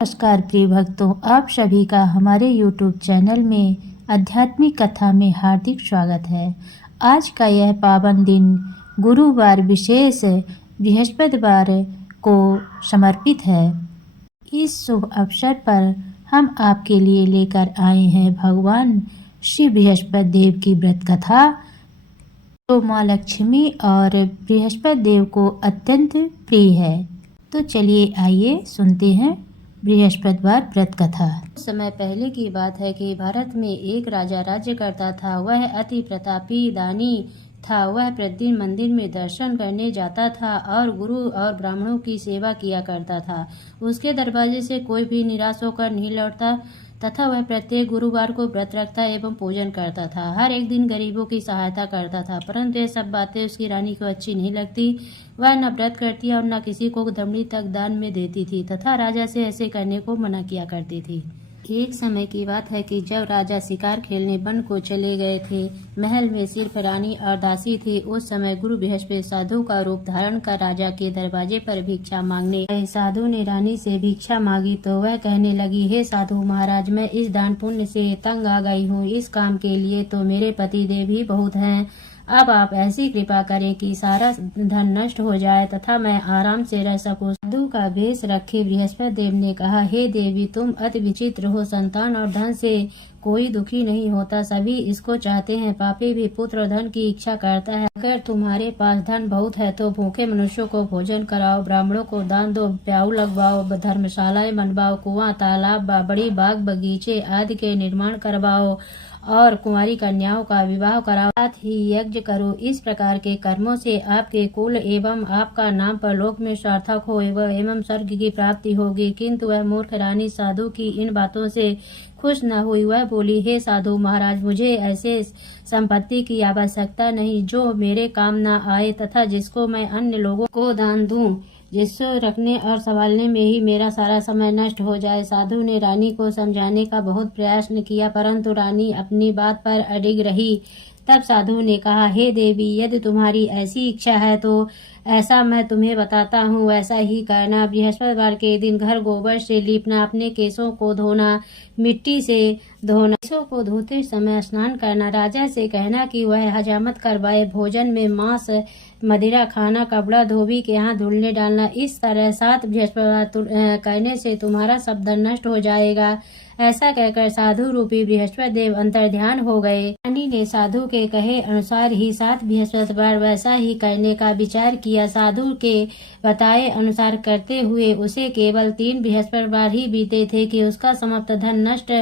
नमस्कार प्रिय भक्तों, आप सभी का हमारे YouTube चैनल में आध्यात्मिक कथा में हार्दिक स्वागत है। आज का यह पावन दिन गुरुवार विशेष बृहस्पतिवार को समर्पित है। इस शुभ अवसर पर हम आपके लिए लेकर आए हैं भगवान श्री बृहस्पति देव की व्रत कथा, जो माँ लक्ष्मी और बृहस्पति देव को अत्यंत प्रिय है। तो चलिए आइए सुनते हैं बृहस्पतिवार व्रत कथा। कुछ समय पहले की बात है कि भारत में एक राजा राज्य करता था। वह अति प्रतापी दानी था। वह प्रतिदिन मंदिर में दर्शन करने जाता था और गुरु और ब्राह्मणों की सेवा किया करता था। उसके दरवाजे से कोई भी निराश होकर नहीं लौटता तथा वह प्रत्येक गुरुवार को व्रत रखता एवं पूजन करता था। हर एक दिन गरीबों की सहायता करता था, परंतु ये सब बातें उसकी रानी को अच्छी नहीं लगती। वह न व्रत करती और न किसी को दमड़ी तक दान में देती थी तथा राजा से ऐसे करने को मना किया करती थी। एक समय की बात है कि जब राजा शिकार खेलने वन को चले गए थे। महल में सिर्फ रानी और दासी थी। उस समय गुरु बृहस्पति साधु का रूप धारण कर राजा के दरवाजे पर भिक्षा मांगने गए। साधु ने रानी से भिक्षा मांगी तो वह कहने लगी, हे साधु महाराज, मैं इस दान पुण्य से तंग आ गई हूँ। इस काम के लिए तो मेरे पति देव ही बहुत हैं। अब आप ऐसी कृपा करें कि सारा धन नष्ट हो जाए तथा मैं आराम से रह सकूं। साधु का वेश रखे बृहस्पति देव ने कहा, हे देवी, तुम अति विचित्र हो। संतान और धन से कोई दुखी नहीं होता, सभी इसको चाहते हैं। पापी भी पुत्र और धन की इच्छा करता है। अगर तुम्हारे पास धन बहुत है तो भूखे मनुष्यों को भोजन कराओ, ब्राह्मणों को दान दो, प्याऊ लगवाओ, धर्मशालाएं बनवाओ, कुआं, तालाब, बड़ी बाग बगीचे आदि के निर्माण करवाओ और कुंवारी कन्याओं का विवाह कराओ, साथ ही यज्ञ करो। इस प्रकार के कर्मों से आपके कुल एवं आपका नाम परलोक में सार्थक हो एवं स्वर्ग की प्राप्ति होगी। किंतु वह मूर्ख रानी साधु की इन बातों से खुश न हुई। वह बोली, हे साधु महाराज, मुझे ऐसे संपत्ति की आवश्यकता नहीं जो मेरे काम न आए तथा जिसको मैं अन्य लोगों को दान दूं, जिसको रखने और संभालने में ही मेरा सारा समय नष्ट हो जाए। साधु ने रानी को समझाने का बहुत प्रयास किया, परंतु रानी अपनी बात पर अडिग रही। तब साधु ने कहा, हे देवी, यदि तुम्हारी ऐसी इच्छा है तो ऐसा मैं तुम्हें बताता हूँ, वैसा ही करना। बृहस्पतिवार के दिन घर गोबर से लीपना, अपने केसों को धोना, मिट्टी से धोना, केसों को धोते समय स्नान करना, राजा से कहना कि वह हजामत करवाए, भोजन में मांस मदिरा खाना, कपड़ा धोबी के यहाँ धुलने डालना। इस तरह 7 बृहस्पतिवार करने से तुम्हारा सब धन नष्ट हो जाएगा। ऐसा कहकर साधु रूपी बृहस्पति देव अंतर्ध्यान हो गए। रानी ने साधु के कहे अनुसार ही 7 बृहस्पतिवार वैसा ही करने का विचार किया। साधु के बताए अनुसार करते हुए उसे केवल 3 बृहस्पतिवार ही बीते थे कि उसका समस्त धन नष्ट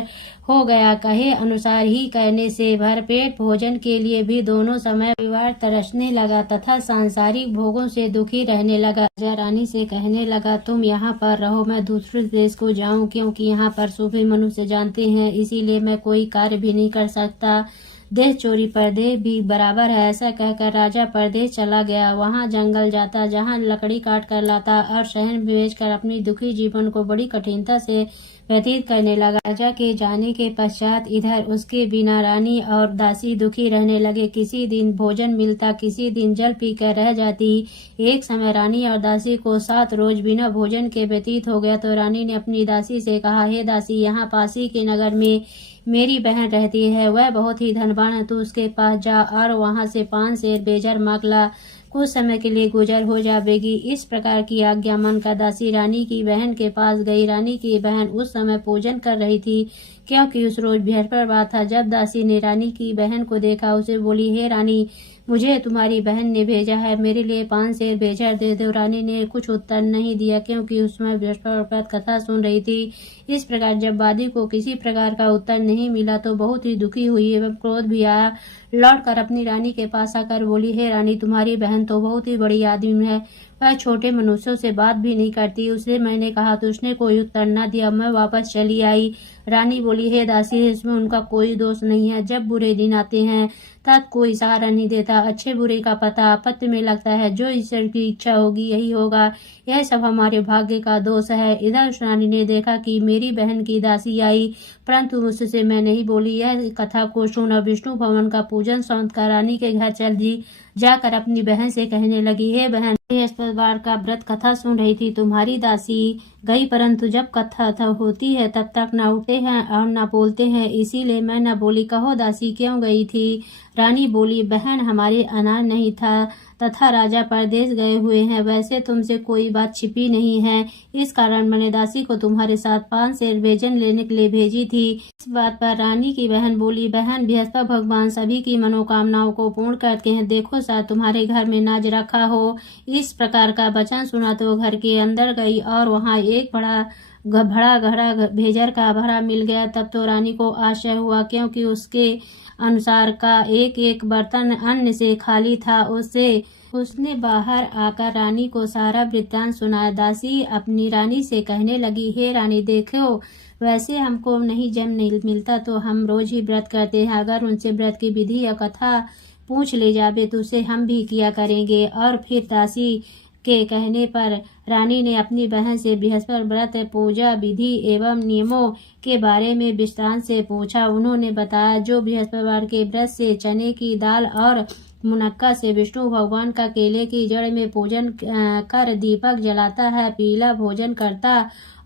हो गया। कहे अनुसार ही करने से भरपेट भोजन के लिए भी दोनों समय परिवार तरसने लगा तथा सांसारिक भोगों से दुखी रहने लगा। राजा रानी से कहने लगा, तुम यहाँ पर रहो, मैं दूसरे देश को जाऊं, क्योंकि यहाँ पर सूफी मनुष्य जानते हैं, इसीलिए मैं कोई कार्य भी नहीं कर सकता। देश चोरी परदेश भी बराबर है। ऐसा कहकर राजा परदेश चला गया। वहाँ जंगल जाता, जहाँ लकड़ी काट कर लाता और शहर बेच कर अपनी दुखी जीवन को बड़ी कठिनता से व्यतीत करने लगा। राजा के जाने के पश्चात इधर उसके बिना रानी और दासी दुखी रहने लगे। किसी दिन भोजन मिलता, किसी दिन जल पीकर रह जाती। एक समय रानी और दासी को 7 रोज बिना भोजन के व्यतीत हो गया तो रानी ने अपनी दासी से कहा, हे दासी, यहाँ पासी के नगर में मेरी बहन रहती है, वह बहुत ही धनवान है। तू उसके पास जा और वहाँ से 5 सेर बेजर मांग ला, कुछ समय के लिए गुजर हो जाएगी। इस प्रकार की आज्ञा मानकर दासी रानी की बहन के पास गई। रानी की बहन उस समय पूजन कर रही थी, क्योंकि उस रोज बृहस्पतिवार था। जब दासी ने रानी की बहन को देखा, उसे बोली, हे रानी, मुझे तुम्हारी बहन ने भेजा है, मेरे लिए 5 सेर बेजर दे दो। रानी ने कुछ उत्तर नहीं दिया, क्योंकि उसमें बृहस्पतिवार कथा सुन रही थी। इस प्रकार जब वादी को किसी प्रकार का उत्तर नहीं मिला तो बहुत ही दुखी हुई एवं क्रोध भी आया। लौट कर अपनी रानी के पास आकर बोली, हे रानी, तुम्हारी बहन तो बहुत ही बड़ी आदमी है, वह छोटे मनुष्यों से बात भी नहीं करती। उसे मैंने कहा तो उसने कोई उत्तर न दिया, मैं वापस चली आई। रानी बोली, हे दासी, इसमें उनका कोई दोष नहीं है। जब बुरे दिन आते हैं तब कोई सहारा नहीं देता। अच्छे बुरे का पता आपत्ति में लगता है। जो ईश्वर की इच्छा होगी यही होगा। यह सब हमारे भाग्य का दोष है। इधर उस रानी ने देखा कि मेरी बहन की दासी आई, परंतु उससे मैं नहीं बोली। यह कथा को सुन और विष्णु भगवान का पूजन सौंध कर रानी के घर चल दी। जाकर अपनी बहन से कहने लगी, हे बहन, बृहस्पतिवार का व्रत कथा सुन रही थी, तुम्हारी दासी गई, परंतु जब कथा होती है तब तक न उठते हैं और न बोलते हैं, इसीलिए मैं न बोली। कहो दासी क्यों गई थी? रानी बोली, बहन हमारे अनाज नहीं था तथा राजा परदेश गए हुए हैं। वैसे तुमसे कोई बात छिपी नहीं है, इस कारण मैंने दासी को तुम्हारे साथ 5 सेर भोजन लेने के लिए भेजी थी। इस बात पर रानी की बहन बोली, बहन बृहस्पति भगवान सभी की मनोकामनाओं को पूर्ण करते हैं। देखो शायद तुम्हारे घर में नाज रखा हो। इस प्रकार का वचन सुना तो घर के अंदर गई और वहाँ एक बड़ा घड़ा भेजर का भरा मिल गया। तब तो रानी को आश्चर्य हुआ, क्योंकि उसके अनुसार का एक एक बर्तन अन्न से खाली था। उसने बाहर आकर रानी को सारा वृत्तांत सुनाया। दासी अपनी रानी से कहने लगी, हे रानी, देखो वैसे हमको नहीं जम नहीं मिलता तो हम रोज ही व्रत करते हैं। अगर उनसे व्रत की विधि या कथा पूछ ले जावे तो उसे हम भी किया करेंगे। और फिर दासी के कहने पर रानी ने अपनी बहन से बृहस्पति व्रत पूजा विधि एवं नियमों के बारे में विस्तार से पूछा। उन्होंने बताया, जो बृहस्पतिवार के व्रत से चने की दाल और मुनक्का से विष्णु भगवान का केले की जड़ में पूजन कर दीपक जलाता है, पीला भोजन करता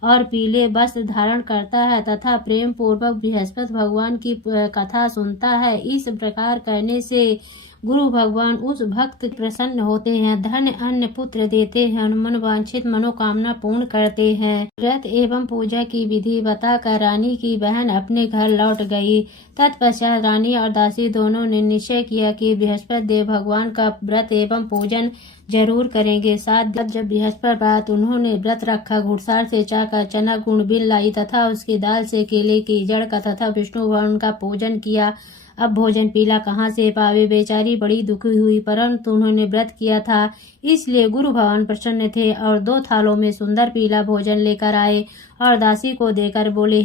और पीले वस्त्र धारण करता है तथा प्रेम पूर्वक बृहस्पति भगवान की कथा सुनता है, इस प्रकार करने से गुरु भगवान उस भक्त प्रसन्न होते हैं, धन अन्न पुत्र देते हैं, मनोवांछित मनोकामना पूर्ण करते हैं। व्रत एवं पूजा की विधि बताकर रानी की बहन अपने घर लौट गई। तत्पश्चात रानी और दासी दोनों ने निश्चय किया कि बृहस्पति देव भगवान का व्रत एवं पूजन जरूर करेंगे। 7 दिन जब बृहस्पति बाद उन्होंने व्रत रखा, घुड़सार से चाकर चना गुण बिल लाई तथा उसकी दाल से केले की जड़ का तथा विष्णु भगवान का पूजन किया। अब भोजन पीला कहाँ से पावे? बेचारी बड़ी दुखी हुई, परंतु उन्होंने व्रत किया था इसलिए गुरु भगवान प्रसन्न थे और 2 थालों में सुंदर पीला भोजन लेकर आए और दासी को देकर बोले,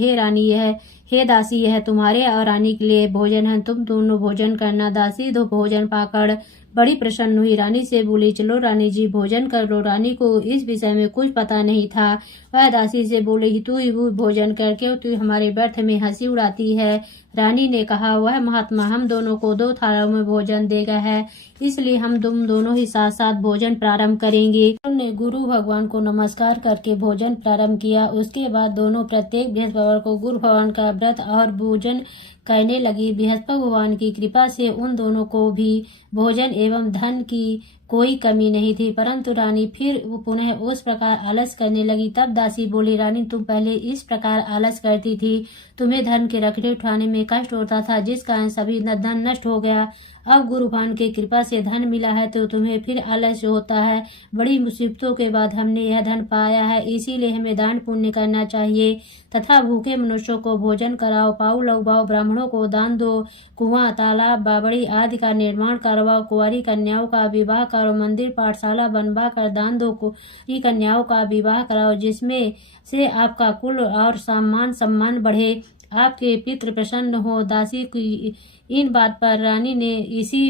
हे दासी, यह तुम्हारे और रानी के लिए भोजन है, तुम दोनों भोजन करना। दासी दो भोजन पाकर बड़ी प्रसन्न हुई, रानी से बोली, चलो रानी जी भोजन कर लो। रानी को इस विषय में कुछ पता नहीं था। वह दासी से बोली, तू ही भोजन करके तू हमारे व्यर्थ में हंसी उड़ाती है। रानी ने कहा, वह महात्मा हम दोनों को 2 थालों में भोजन देगा है, इसलिए हम तुम दोनों ही साथ साथ भोजन प्रारंभ करेंगे। उन्होंने गुरु भगवान को नमस्कार करके भोजन प्रारंभ किया। उसके बाद दोनों प्रत्येक बृहस्पतिवार को गुरु भगवान का व्रत और भोजन करने लगी। बृहस्पति भगवान की कृपा से उन दोनों को भी भोजन एवं धन की कोई कमी नहीं थी, परंतु रानी फिर पुनः उस प्रकार आलस करने लगी। तब दासी बोली, रानी तुम पहले इस प्रकार आलस करती थी, तुम्हें धन के रखड़े उठाने में कष्ट होता था, जिस कारण सभी धन नष्ट हो गया। अब गुरु भगवान की कृपा से धन मिला है तो तुम्हें फिर आलस्य होता है। बड़ी मुसीबतों के बाद हमने यह धन पाया है, इसीलिए हमें दान पुण्य करना चाहिए तथा भूखे मनुष्यों को भोजन कराओ, पाऊ लगवाओ, ब्राह्मणों को दान दो, कुआं तालाब बावड़ी आदि का निर्माण करवाओ, कुंवारी कन्याओं का विवाह करो, मंदिर पाठशाला बनवा कर दान दो, कुंवारी कन्याओं का विवाह कराओ, जिसमें से आपका कुल और सम्मान बढ़े, आपके पितृ प्रसन्न हो। दासी की इन बात पर रानी ने इसी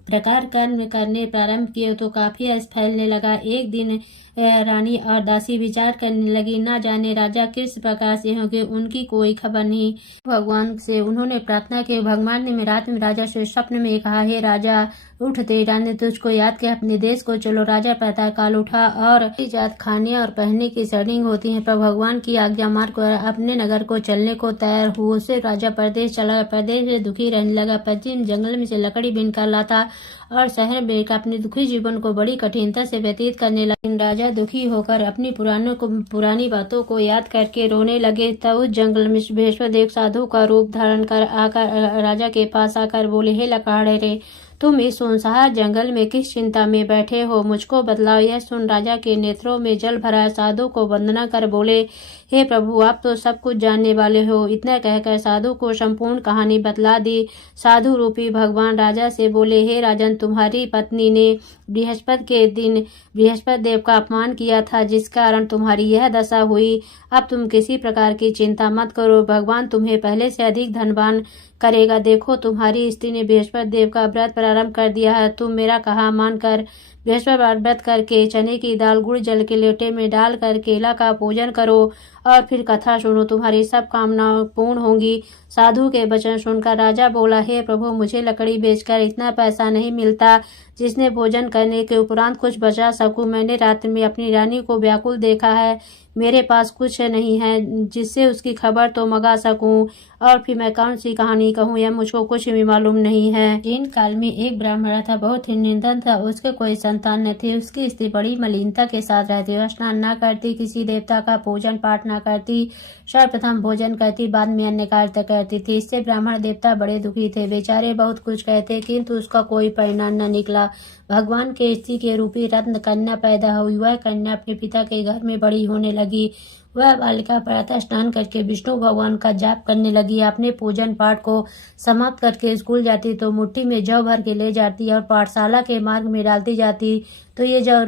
प्रकार कर्म करने प्रारंभ किए तो काफी यश फैलने लगा। एक दिन रानी और दासी विचार करने लगी, न जाने राजा किस प्रकार से होंगे, उनकी कोई खबर नहीं। भगवान से उन्होंने प्रार्थना की। भगवान ने रात में राजा से स्वप्न में कहा, हे राजा उठ, तेरी रानी ने तुझको याद किया, अपने देश को चलो। राजा प्रातः काल उठा और जात खाने और पहनने की शर्टिंग होती है, पर भगवान की आज्ञा मानकर अपने नगर को चलने को तैयार हुआ। उससे राजा प्रदेश चला, प्रदेश में दुखी रहने लगा। पश्चिम जंगल में से लकड़ी बीनकर लाता और शहर में अपने दुखी जीवन को बड़ी कठिनता से व्यतीत करने लगे। राजा दुखी होकर अपनी पुरानी बातों को याद करके रोने लगे। तब उस जंगल में बृहस्पति एक साधु का रूप धारण कर आकर राजा के पास आकर बोले, हे लकाड़े रे, तुम इस सुनसान जंगल में किस चिंता में बैठे हो, मुझको बतलाओ। यह सुन राजा के नेत्रों में जल भरा, साधु को वंदना कर बोले, हे प्रभु, आप तो सब कुछ जानने वाले हो। इतना कहकर साधु को संपूर्ण कहानी बतला दी। साधु रूपी भगवान राजा से बोले, हे राजन, तुम्हारी पत्नी ने बृहस्पति के दिन बृहस्पति देव का अपमान किया था, जिस कारण तुम्हारी यह दशा हुई। अब तुम किसी प्रकार की चिंता मत करो, भगवान तुम्हें पहले से अधिक धनवान करेगा। देखो, तुम्हारी स्त्री ने बृहस्पति देव का व्रत प्रारंभ कर दिया है। तुम मेरा कहा मानकर बृहस्पतिवार व्रत करके चने की दाल गुड़ जल के लोटे में डालकर केला का पूजन करो और फिर कथा सुनो, तुम्हारी सब कामनाएं पूर्ण होंगी। साधु के वचन सुनकर राजा बोला, हे प्रभु, मुझे लकड़ी बेचकर इतना पैसा नहीं मिलता जिसने भोजन करने के उपरांत कुछ बचा सकूं। मैंने रात्रि में अपनी रानी को व्याकुल देखा है, मेरे पास कुछ नहीं है जिससे उसकी खबर तो मंगा सकूं, और फिर मैं कौन सी कहानी कहूँ, यह मुझको कुछ भी मालूम नहीं है। जीन काल में एक ब्राह्मण था, बहुत ही निर्धन था, उसके कोई संतान न थी। उसकी स्त्री बड़ी मलिनता के साथ रहती, वह स्नान न करती, किसी देवता का पूजन पाठ न करती, सर्वप्रथम भोजन करती, बाद में अन्य कार्य करती थी। इससे ब्राह्मण देवता बड़े दुखी थे, बेचारे बहुत कुछ कहते, किंतु उसका कोई परिणाम न निकला। भगवान के स्त्री के रूपी रत्न कन्या पैदा हुई। वह कन्या अपने पिता के घर में बड़ी होने लगी। वह बालिका प्रातः स्नान करके विष्णु भगवान का जाप करने लगी। अपने पूजन पाठ को समाप्त करके स्कूल जाती तो मुट्ठी में जौ भर के ले जाती और पाठशाला के मार्ग में डालती जाती तो ये जौ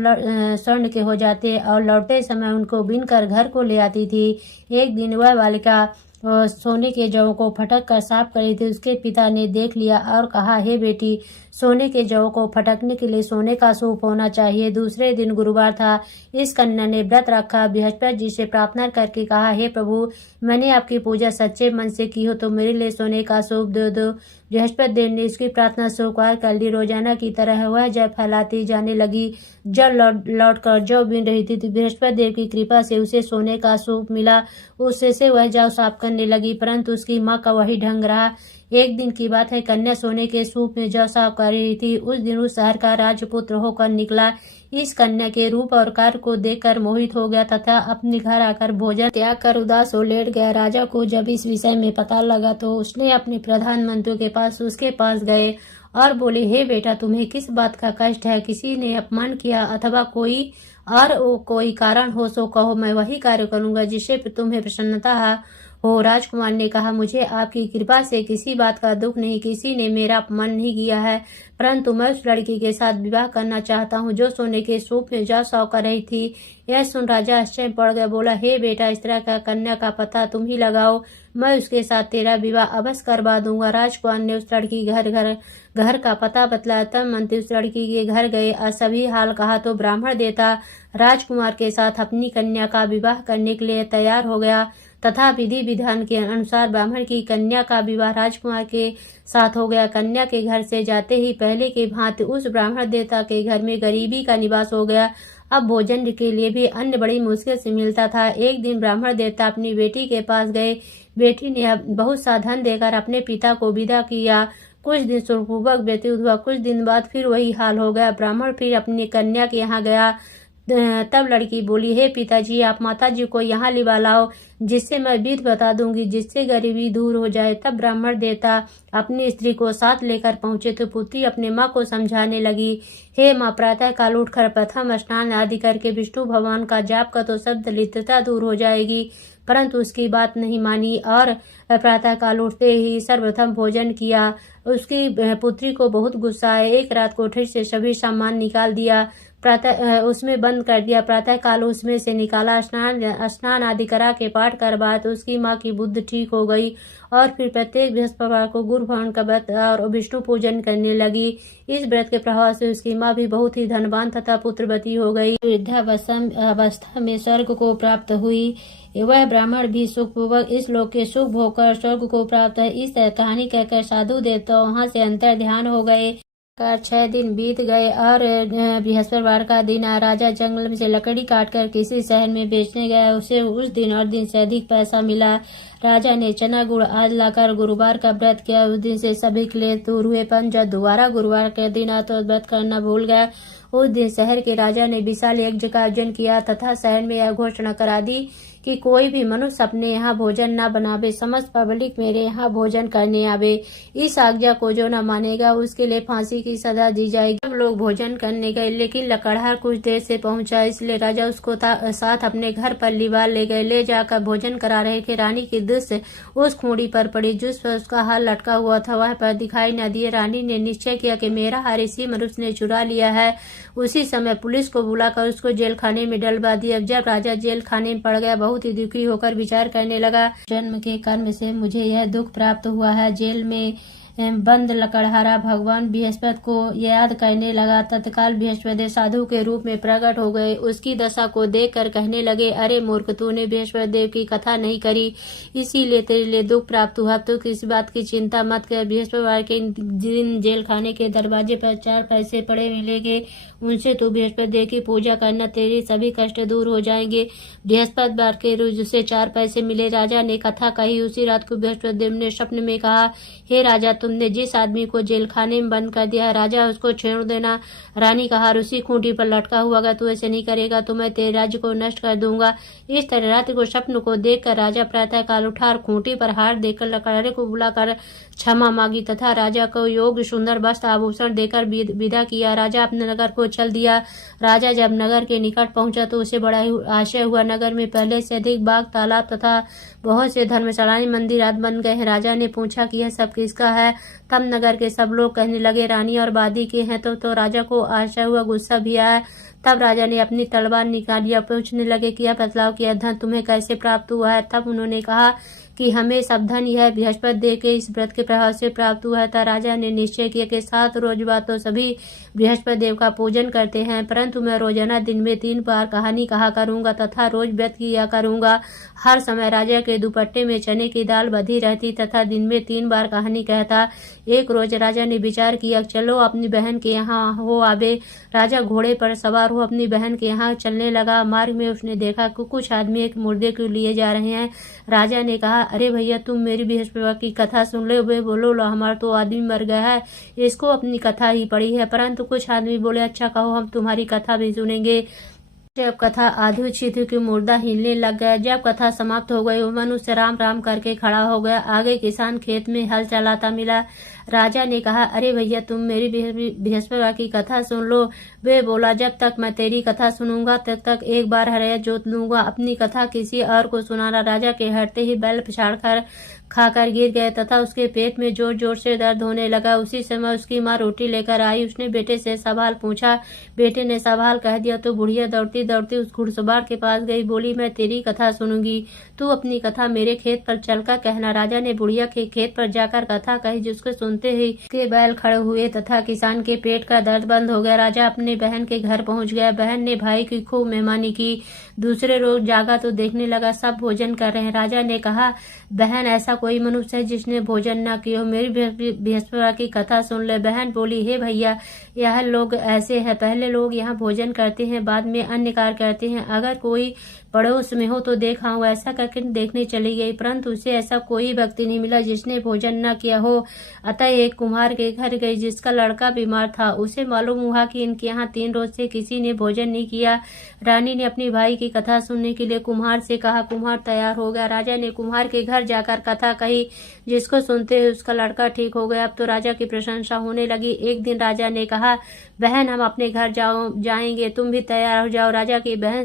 स्वर्ण के हो जाते और लौटते समय उनको बीन कर घर को ले आती थी। एक दिन वह बालिका सोने के जौ को फटक कर साफ करी थी। उसके पिता ने देख लिया और कहा, हे बेटी, सोने के जौ को फटकने के लिए सोने का सूप होना चाहिए। दूसरे दिन गुरुवार था। इस कन्या ने व्रत रखा, बृहस्पति जी से प्रार्थना करके कहा, हे प्रभु, मैंने आपकी पूजा सच्चे मन से की हो तो मेरे लिए सोने का सूप दे दो। बृहस्पति देव ने इसकी प्रार्थना स्वीकार कर ली। रोजाना की तरह वह जौ फैलाती जाने लगी। जब लौट कर जौ बीन रही थी तो बृहस्पति देव की कृपा से उसे सोने का सूप मिला। उससे से वह जौ साफ करने लगी, परंतु उसकी माँ का वही ढंग रहा। एक दिन की बात है, कन्या सोने के सूप में जौ साफ कर रही थी। उस दिन उस शहर का राजपुत्र होकर निकला। इस कन्या के रूप और कार्य को देखकर मोहित हो गया तथा अपने घर आकर भोजन त्याग कर उदास हो लेट गया। राजा को जब इस विषय में पता लगा तो उसने अपने प्रधानमंत्री के पास उसके पास गए और बोले, हे बेटा, तुम्हें किस बात का कष्ट है? किसी ने अपमान किया अथवा कोई कारण हो सो कहो, मैं वही कार्य करूंगा जिससे तुम्हें प्रसन्नता हो। राजकुमार ने कहा, मुझे आपकी कृपा से किसी बात का दुख नहीं, किसी ने मेरा अपमान नहीं किया है, परंतु मैं उस लड़की के साथ विवाह करना चाहता हूँ जो सोने के सूप में जौ साफ कर रही थी। यह सुन राजा आश्चर्य पड़ गया। बोला, हे बेटा, इस तरह का कन्या का पता तुम ही लगाओ, मैं उसके साथ तेरा विवाह अवश्य करवा दूंगा। राजकुमार ने उस लड़की घर का पता बतलाया। तब मंत्री उस लड़की के घर गए और सभी हाल कहा तो ब्राह्मण देवता राजकुमार के साथ अपनी कन्या का विवाह करने के लिए तैयार हो गया तथा विधि विधान के अनुसार ब्राह्मण की कन्या का विवाह राजकुमार के साथ हो गया। कन्या के घर से जाते ही पहले के भांति उस ब्राह्मण देवता के घर में गरीबी का निवास हो गया। अब भोजन के लिए भी अन्न बड़ी मुश्किल से मिलता था। एक दिन ब्राह्मण देवता अपनी बेटी के पास गए। बेटी ने बहुत सा धन देकर अपने पिता को विदा किया। कुछ दिन सुखपूर्वक व्यतीत हुआ। कुछ दिन बाद फिर वही हाल हो गया। ब्राह्मण फिर अपनी कन्या के यहाँ गया। तब लड़की बोली, हे पिताजी, आप माताजी को यहाँ लिवा लाओ, जिससे मैं विधि बता दूंगी, जिससे गरीबी दूर हो जाए। तब ब्राह्मण देवता अपनी स्त्री को साथ लेकर पहुंचे तो पुत्री अपने माँ को समझाने लगी, हे माँ, प्रातः काल उठकर प्रथम स्नान आदि करके विष्णु भगवान का जाप कर तो सब दरिद्रता दूर हो जाएगी। परंतु उसकी बात नहीं मानी और प्रातः काल उठते ही सर्वप्रथम भोजन किया। उसकी पुत्री को बहुत गुस्सा आया। एक रात कोठरी से सभी सामान निकाल दिया, प्रातः उसमें बंद कर दिया। प्रातः काल उसमें से निकाला, स्नान आदि करा के पाठ करवाया तो उसकी माँ की बुद्धि ठीक हो गई और फिर प्रत्येक बृहस्पतिवार को गुरु भवन का व्रत और विष्णु पूजन करने लगी। इस व्रत के प्रभाव से उसकी माँ भी बहुत ही धनवान तथा पुत्रवती हो गई। वृद्धावस्था में स्वर्ग को प्राप्त हुई। वह ब्राह्मण भी सुखपूर्वक इस लोक के सुख भोग कर स्वर्ग को प्राप्त है। इस कहानी कहकर साधु देवता वहां से अंतर ध्यान हो गए। 6 दिन बीत गए और बृहस्पतिवार का दिन आया। राजा जंगल में से लकड़ी काटकर किसी शहर में बेचने गया। उसे उस दिन और दिन से अधिक पैसा मिला। राजा ने चना गुड़ आज लाकर गुरुवार का व्रत किया। उस दिन से सभी क्लेश दूर हुए, पर जब दोबारा गुरुवार के दिन आया तो व्रत करना भूल गया। उस दिन शहर के राजा ने विशाल यज्ञ का आयोजन किया तथा शहर में यह घोषणा करा दी कि कोई भी मनुष्य अपने यहाँ भोजन न बनावे, समस्त पब्लिक मेरे यहाँ भोजन करने आवे। इस आज्ञा को जो न मानेगा उसके लिए फांसी की सजा दी जाएगी। सब लोग भोजन करने गए, लेकिन लकड़हार कुछ देर से पहुंचा, इसलिए राजा उसको साथ अपने घर पर लिवा ले गए। ले जाकर भोजन करा रहे थे। रानी की दृष्टि उस खूंटी पर पड़ी जिस पर उसका हार लटका हुआ था। वह पर दिखाई न दिए। रानी ने निश्चय किया कि मेरा हार इसी मनुष्य ने चुरा लिया है। उसी समय पुलिस को बुलाकर उसको जेल खाने में डलवा दिया। जब राजा जेल खाने में पड़ गया, बहुत ही दुखी होकर विचार करने लगा, जन्म के कर्म से मुझे यह दुख प्राप्त हुआ है। जेल में बंद लकड़हारा भगवान बृहस्पति को याद करने लगा। तत्काल बृहस्पति साधु के रूप में प्रकट हो गए। उसकी दशा को देखकर कहने लगे, अरे मूर्ख, तूने बृहस्पति देव की कथा नहीं करी, इसीलिए तेरे लिए दुख प्राप्त हुआ। तो किसी बात की चिंता मत कर। बृहस्पतिवार के दिन जेल खाने के दरवाजे पर 4 पैसे पड़े मिलेंगे, उनसे तू बृहस्पति देव की पूजा करना, तेरे सभी कष्ट दूर हो जाएंगे। बृहस्पतिवार के रोज उसे 4 पैसे मिले। राजा ने कथा कही। उसी रात को बृहस्पति देव ने स्वप्न में कहा, हे राजा, तुमने जिस आदमी को जेल खाने में बंद कर दिया, राजा उसको छोड़ देना। रानी कहा, ऋषि खूंटी पर लटका हुआ, अगर तू ऐसे नहीं करेगा तो मैं तेरे राज्य को नष्ट कर दूंगा। इस तरह रात्रि को स्वप्न को देखकर राजा प्रातः काल उठा और खूंटी पर हार देकर लकड़हारे को बुलाकर क्षमा मांगी तथा राजा को योग सुंदर वस्त्र आभूषण देकर विदा किया। राजा अपने नगर को चल दिया। राजा जब नगर के निकट पहुंचा तो उसे बड़ा आश्चर्य हुआ। नगर में पहले से अधिक बाग, तालाब तथा बहुत से धर्मशालाएं, मंदिर आदि बन गए हैं। राजा ने पूछा कि यह सब किसका है? तब नगर के सब लोग कहने लगे, रानी और बादी के हैं। तो राजा को आश्चर्य हुआ, गुस्सा भी आया। तब राजा ने अपनी तलवार निकाली और पूछने लगे कि यह बतलाओ कि यह धन तुम्हें कैसे प्राप्त हुआ है? तब उन्होंने कहा कि हमें सब धन यह बृहस्पति देव के इस व्रत के प्रभाव से प्राप्त हुआ था। राजा ने निश्चय किया कि 7 रोज बाद तो सभी बृहस्पति देव का पूजन करते हैं, परंतु मैं रोजाना दिन में 3 बार कहानी कहा करूंगा तथा रोज व्रत किया करूंगा। हर समय राजा के दुपट्टे में चने की दाल बधी रहती तथा दिन में 3 बार कहानी कहता। एक रोज राजा ने विचार किया, चलो अपनी बहन के यहाँ हो आवे। राजा घोड़े पर सवार हो अपनी बहन के यहाँ चलने लगा। मार्ग में उसने देखा कि कुछ आदमी एक मुर्दे को लिए जा रहे हैं। राजा ने कहा, अरे भैया, तुम मेरी बृहस्पति की कथा सुन ले। वे बोलो, लो हमारा तो आदमी मर गया है, इसको अपनी कथा ही पढ़ी है। परंतु कुछ आदमी बोले, अच्छा कहो, हम तुम्हारी कथा भी सुनेंगे। जब कथा आधी हुई थी कि मुर्दा हिलने लग गया। जब कथा समाप्त हो गई, वो मनुष्य राम राम करके खड़ा हो गया। आगे किसान खेत में हल चलाता मिला। राजा ने कहा, अरे भैया, तुम मेरी बृहस्पति की कथा सुन लो। वे बोला, जब तक मैं तेरी कथा सुनूंगा तब तक एक बार हरया जोत लूंगा, अपनी कथा किसी और को सुनाना। राजा के हटते ही बैल पछाड़ कर खाकर गिर गए तथा उसके पेट में जोर जोर से दर्द होने लगा। उसी समय उसकी माँ रोटी लेकर आई। उसने बेटे से सवाल पूछा। बेटे ने सवाल कह दिया तो बुढ़िया दौड़ती दौड़ती उस घुड़सवार के पास गई। बोली, मैं तेरी कथा सुनूंगी, तू अपनी कथा मेरे खेत पर चलकर कहना। राजा ने बुढ़िया के खेत पर जाकर कथा कही, जिसको सुनते ही के बैल खड़े हुए तथा किसान के पेट का दर्द बंद हो गया। राजा अपने बहन के घर पहुंच गया। बहन ने भाई की खूब मेहमानी की। दूसरे रोज जागा तो देखने लगा सब भोजन कर रहे हैं। राजा ने कहा, बहन, ऐसा कोई मनुष्य है जिसने भोजन न किया हो? मेरी बृहस्पति की कथा सुन ले। बहन बोली, हे भैया, यह लोग ऐसे हैं, पहले लोग यहाँ भोजन करते हैं, बाद में अन्य कार्य करते हैं। अगर कोई पड़ोस में हो तो देखा हूँ। ऐसा करके देखने चली गई, परंतु उसे ऐसा कोई व्यक्ति नहीं मिला जिसने भोजन न किया हो। अतः एक कुम्हार के घर गई जिसका लड़का बीमार था। उसे मालूम हुआ कि इनके यहाँ 3 रोज से किसी ने भोजन नहीं किया। रानी ने अपनी भाई की कथा सुनने के लिए कुम्हार से कहा। कुम्हार तैयार हो गया। राजा ने कुम्हार के घर जाकर कथा कही, जिसको सुनते हुए उसका लड़का ठीक हो गया। अब तो राजा की प्रशंसा होने लगी। एक दिन राजा ने कहा, बहन, हम अपने घर जाएंगे, तुम भी तैयार हो जाओ। राजा की बहन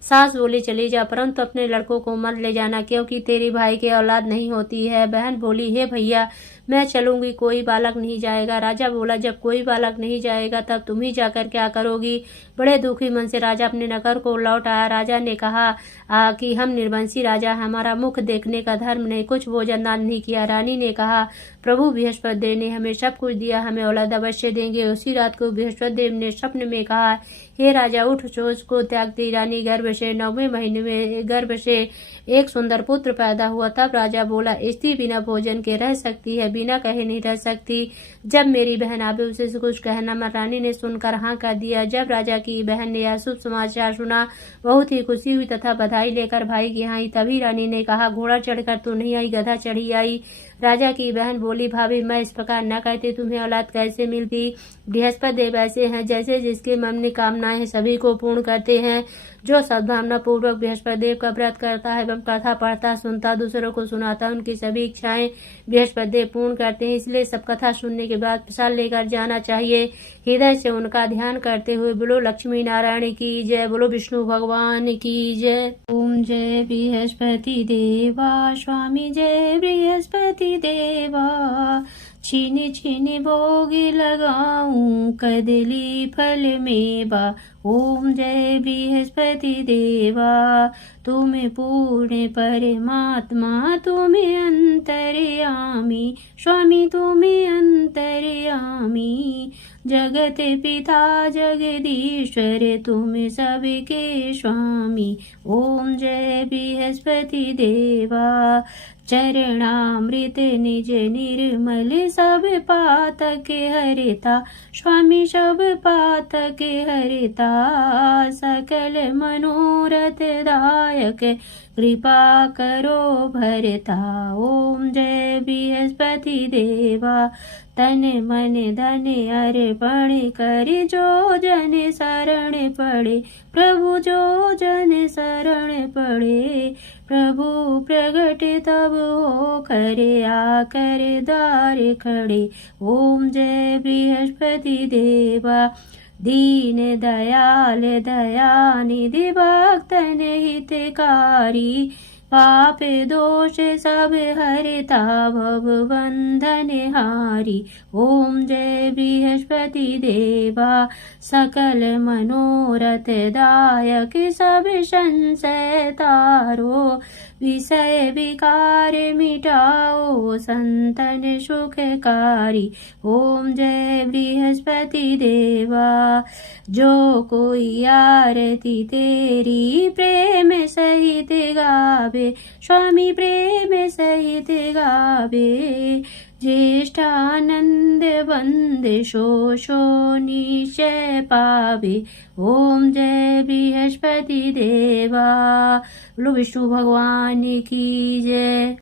सास बोली, चली जा, परंतु अपने लड़कों को मत ले जाना, क्योंकि तेरी भाई के औलाद नहीं होती है। बहन बोली, हे भैया, मैं चलूंगी, कोई बालक नहीं जाएगा। राजा बोला, जब कोई बालक नहीं जाएगा तब तुम ही जाकर क्या करोगी? बड़े दुखी मन से राजा अपने नगर को लौट आया। राजा ने कहा कि हम निर्वंशी राजा, हमारा मुख देखने का धर्म नहीं, कुछ भोजन दान नहीं किया। रानी ने कहा, प्रभु बृहस्पति देव ने हमें सब कुछ दिया, हमें औलाद अवश्य देंगे। उसी रात को बृहस्पति देव ने स्वप्न में कहा, हे राजा, उठ, सोच को त्यागती रानी गर्भ से 9वें महीने में गर्भ से एक सुंदर पुत्र पैदा हुआ। तब राजा बोला, स्त्री बिना भोजन के रह सकती है, बिना कहे नहीं रह सकती। जब मेरी बहन आवे उसे कुछ कहना मत। रानी ने सुनकर हाँ कर दिया। जब राजा की बहन ने यह शुभ समाचार सुना, बहुत ही खुशी हुई तथा बधाई लेकर भाई के यहाँ आई। तभी रानी ने कहा, घोड़ा चढ़कर तो नहीं आई, गधा चढ़ी आई। राजा की बहन बोली, भाभी, मैं इस प्रकार न कहती, तुम्हें औलाद कैसे मिलती? बृहस्पति देव ऐसे हैं, जैसे जिसके मन में कामनाएं सभी को पूर्ण करते हैं। जो सावधानता पूर्वक बृहस्पति देव का व्रत करता है एवं कथा पढ़ता, सुनता, दूसरों को सुनाता, उनकी सभी इच्छाएं बृहस्पति देव पूर्ण करते हैं। इसलिए सब कथा सुनने के बाद प्रसाद लेकर जाना चाहिए। हृदय से उनका ध्यान करते हुए बोलो लक्ष्मी नारायण की जय, बोलो विष्णु भगवान की जय। ओम जय बृहस्पति देवा, स्वामी जय बृहस्पति देवा। छीनी छीनी भोग लगाऊं, कदली फल मेवा। ओम जय बृहस्पति देवा। तुम पूर्ण परमात्मा, तुम अंतर्यामी स्वामी, तुम अंतर्यामी। जगत पिता जगदीश्वर, तुम सबके स्वामी। ओम जय बृहस्पति देवा। चरणामृत निज निर्मल, सब पातक हरिता स्वामी, सब पातक हरिता। सकल मनोरथ दायक, कृपा करो भरता। ओम जय बृहस्पति देवा। तन मन धन अर्पण कर, जो जन शरण पड़े प्रभु, जो जन शरण पड़े प्रभु। प्रगट तब हो करे, आकर द्वार खड़े। ओम जय बृहस्पति देवा। दीन दयाल दयानिधि, भक्तन हितकारी। पाप दोष सब हरता, भव बंधन हारी। ओम जय बृहस्पति देवा। सकल मनोरथ दायक, सब संशय तारो। विषय विकार मिटाओ, संतन सुखकारी। ओम जय बृहस्पति देवा। जो कोई आरती तेरी, प्रेम सहित गावे स्वामी, प्रेम सहित गावे। ज्येष्ठानंद बंद शो शो निश्चय पावे। ओम जय बृहस्पति देवा। बोलो विष्णु भगवान की जय।